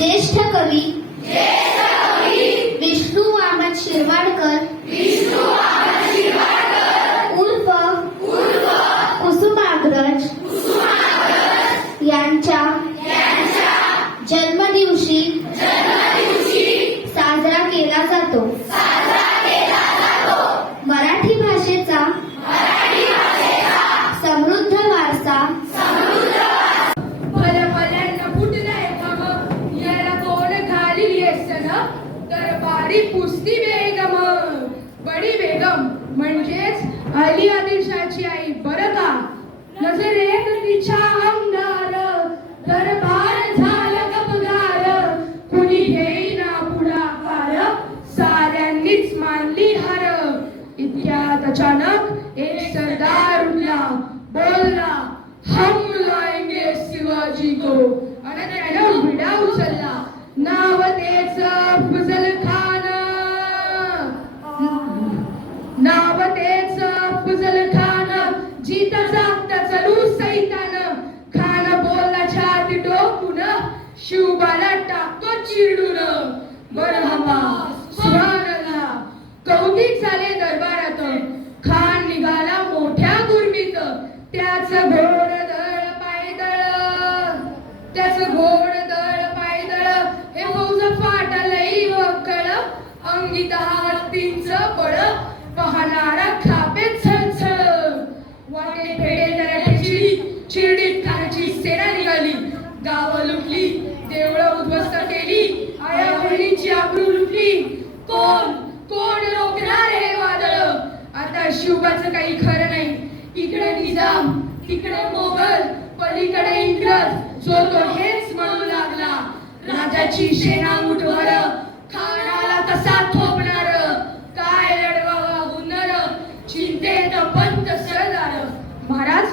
ज्येष्ठ कवी विष्णू वामन शिरवाडकर उर्फ कुसुमाग्रज यांच्या जन्मदिवशी साजरा केला जातो. मराठी भाषेचा समृद्ध वारसा दरबारी पुस्ती बेगम बडी बेगम म्हणजेच अली आदिलशाची आई बरं का. नजरेत तिच्या अंगार दरबार झाला गपगार. कुणी घेईना पुढाकार साऱ्यांनीच मानली हार. इतक्यात अचानक एक सरदार उठला बोलला हम लाएंगे शिवाजी को. आणि त्यानं विडा उचलला. नाव तेच अफजल खान. नाव तेच अफजल खान. जिता जागता चलू सैतान. खान बोलला छाती टोकून शिवबाला टाकतो चिरडून. मरहबा सुभानअल्लाह कौतिक झाले दरबारात. खान निघाला मोठ्या गुरमीत. त्याच घोडदळ पायदळ त्याच घोडदळ पायदळ हे फौज फाटलई वकळ. अंगी 10 हत्तींचं बळ पाहणारा खापे छळछळ. वाटे फेडे तराट्याची चिरडीत खानाची सेना निघाली. गावं लुटली देवळं उद्ध्वस्त केली. आया बहिणींची आबरू लुटली. कोण कोण रोखणार हे वादळ. आता शिवबाचं काही खरं नाही. इकडे निजाम तिकडे मोगल पलीकडे इंग्रज. जो तो हेच म्हणू लागला राजाची सेना मुठभर. खानाला कसा थोपणार काय लढवावा गुन्नर. चिंतेत पंत सरदार. महाराज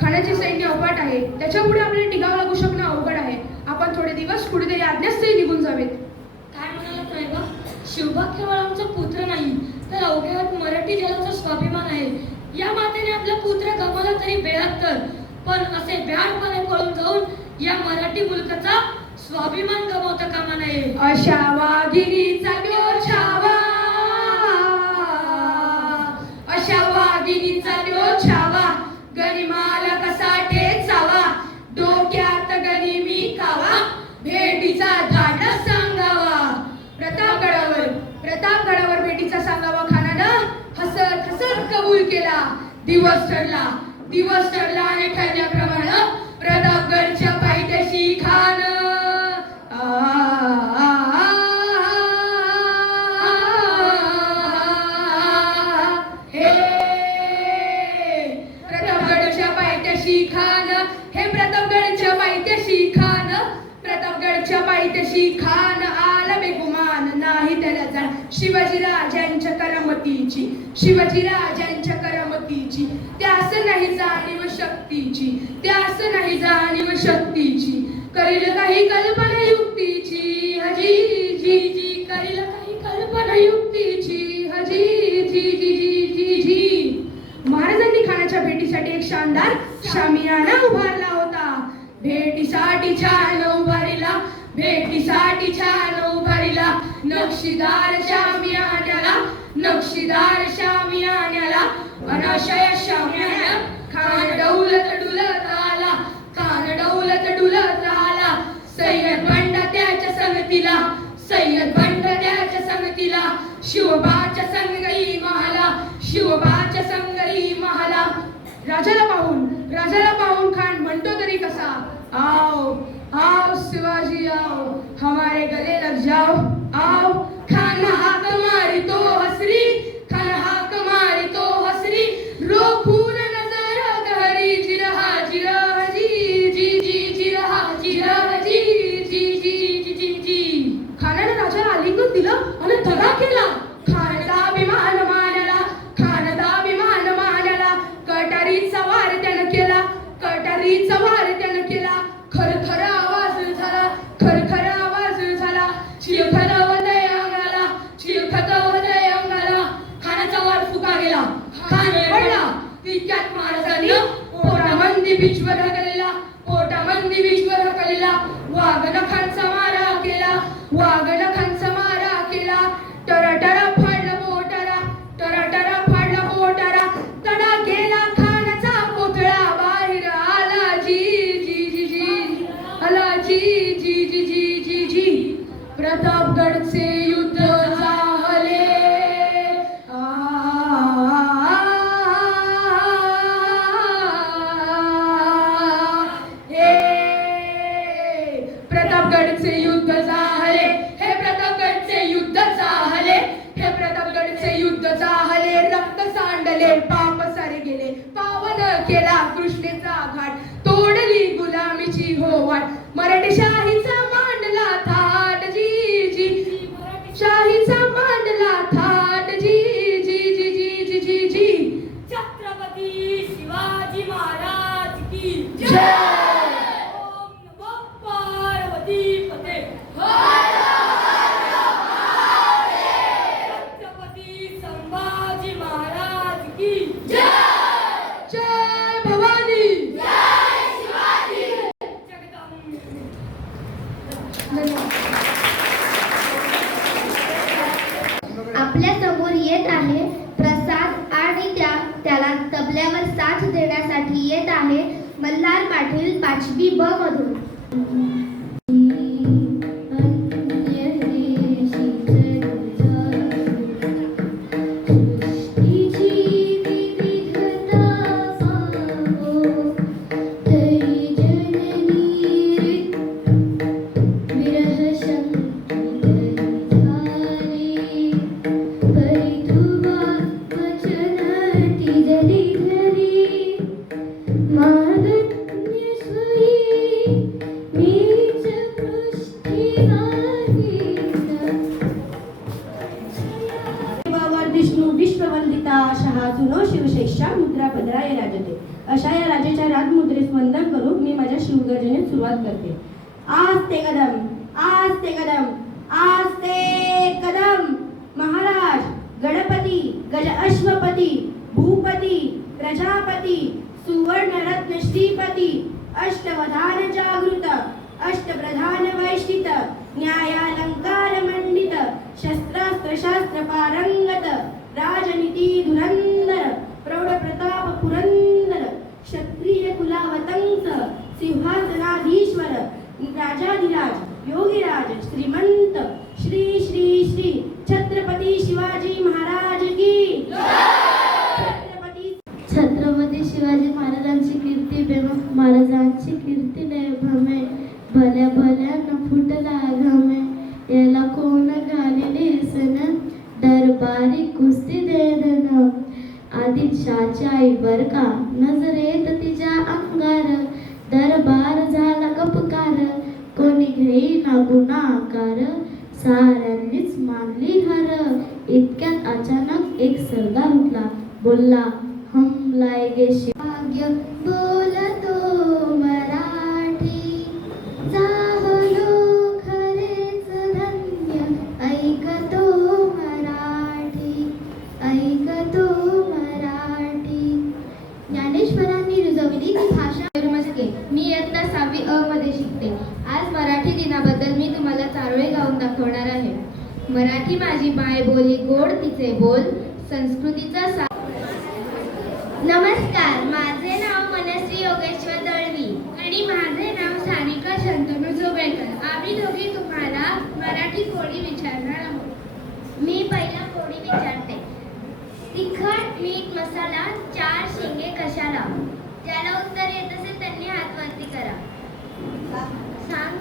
खानाचे सैन्य अफाट आहे. त्याच्यापुढे आपल्याला टिकावं लागू शकणं अवघड आहे. आपण थोडे दिवस कुठेतरी आज्ञास्थळी निघून जावेत. काय म्हणालात साहेबा. शिवबा केवळ आमचा पुत्र नाही तर अवघ्या मराठी जगाचा स्वाभिमान आहे. या मातेने आपला पुत्र गमावला तरी बेहत्तर. पण असे भ्याडपणे पळून जाऊन या मराठी मुलकाचा स्वाभिमान गमावता कामा नये. अशा वाघिणीचा त्यो छावा. अशा वाघिणीचा त्यो छावा. गनिमाला कसा ठेचावा. डोक्यात गनिमी कावा. भेटीचा धाडस सांगावा. प्रतापगडावर भेटीचा सांगावा. खानानं हसत हसत कबूल केला. दिवस ठरला आणि ठरल्याप्रमाणे प्रतापगडच्या पायथ्याशी खान प्रतापगडच्या पायथ्याशी खान आला बेगुमान. नाही त्याला जाण शिवाजीराजांच्या करामतीची. त्यास नाही जाणीव शक्तीची. करील काही कल्पना युक्तीची. हजी जी जी करील काही कल्पना युक्तीची. हजी जी जी जी जी. महाराजांनी खानाच्या भेटीसाठी एक शानदार शामियाना उभारला होता. भेटीसाठी छान उभारीला नक्षीदार शामियान्याला अनाशय शामियाना. खान डौलत डुलत आला. सय्यद बंड त्याच्या संगतीला. शिवबाच्या संगई महाला. राजाला पाहून खान म्हणतो तरी कसा आओ शिवाजी आओ हमारे गले लग जाओ. आओ खान हाक मारी तो हसरी. रोखून नजर गहरी. जिरहा जी जी जी जिरहा जी जी जी जी. खानानं राजाला आलिंगन दिलं आणि दगा केला. खानदा अभिमान मानला. कटारीचा वार त्यानं केला. खरखर आवाज झाला. चिलखत हृदय अंगाला. खानाचा वार फुका गेला. खान पडला. तितक्यात महाराजांनी पोटामंदी बिछवर हकलेला. वाघ नखांचा मारा वाघनखांचा मारा केला. टराटरा फाडला बोटारा, टराटरा फाडला बोटारा. तडा गेला खानाचा पुतळा, बाहेर आला जी जी जी जी, आला जी जी जी जी जी जी. प्रतापगडचे युद्ध झाले. प्रतापगडचे युद्ध झाले, हे प्रतापगडचे युद्ध झाले, हे प्रतापगडचे युद्ध झाले. रक्त सांडले, पाप सारे गेले, पावन केला कृष्णेचा घाट. तोडली गुलामीची होवाट, मराठी शाहीचा मांडला थाट जी जी, शाहीचा मांडला थाट जी जी जी जी जी जी जी. छत्रपती शिवाजी महाराज की जय. ओम नमो पार्वती पते. छत्रपती संभाजी महाराज की जय भवानी. जगदंबे. आपल्या समोर येत आहे प्रसाद आणि त्याला तबल्यावर साथ देण्यासाठी येत आहे मल्हार पाटील 5वी ब मधून. विष्णू विश्ववंदिता शहाजुनो शिवशेषा मुद्रा पदराय राजते. अशा या राजाच्या राजमुद्रेस वंदन करून मी माझ्या शिवगर्जनेत सुरुवात करते. आस्ते कदम, आस्ते कदम, आस्ते कदम. महाराज गणपती, गज अश्वपती, भूपती, प्रजापती, सुवर्ण रत्न श्रीपती, अष्टवधान जागृत, अष्टप्रधान वैष्ठित, न्यायालंकार मंडित, शस्त्रास्त्र शास्त्र पारंगत, राजनीती धुरंधर, प्रौढ प्रताप पुरंदर, क्षत्रिय कुलावतंस, सिंहासनाधीश्वर, राजाधिराज, योगीराज, श्रीमंत, श्री श्री श्री छत्रपती शिवाजी महाराज की छत्रपती शिवाजी महाराजांची कीर्ती महाराजांची कीर्ती लय भमे. भल्या भल्यानं फुटला घामे, याला कोण घालेले सन, दरबारी कुस्ती देदन. आदिलशाहची आई बर का, नजरेत तिच्या अंगार, दरबार झाला गपकार, कोणी घेईना गुन्हाकार, साऱ्यांनीच मानली हार. इतक्यात अचानक एक सरदार उठला, बोलला, हम लाएगे भाग्य बोलतो मराठी, झालो खरेच धन्य, ऐकतो मराठी, ऐकतो मराठी. ज्ञानेश्वरांनी रुजवली ती भाषा मस्के. मी इयत्ता 6वी अ मध्ये शिकते. आज मराठी दिनाबद्दल मी तुम्हाला चारोळे गाऊन दाखवणार आहे. मराठी माझी मायबोली, गोड तिचे बोल, संस्कृतीचा नमस्कार, माझे नाव मनश्री योगेश्वर दळवी आणि माझे नाव सानिका शंतनू जोगळेकर. आम्ही दोघी तुम्हाला मराठी कोडी विचारणार आहोत. मी पहिला कोडी विचारते. तिखट मीठ मसाला 4 शिंगे कशाला? ज्याला उत्तर येत असेल त्यांनी हात वरती करा. सांग.